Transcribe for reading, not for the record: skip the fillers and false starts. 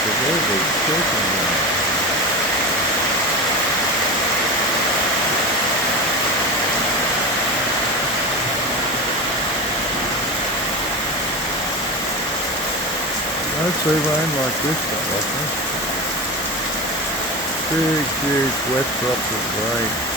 So there's a chicken there. I'd say rain like this one, wasn't it? Big, huge wet drops of rain.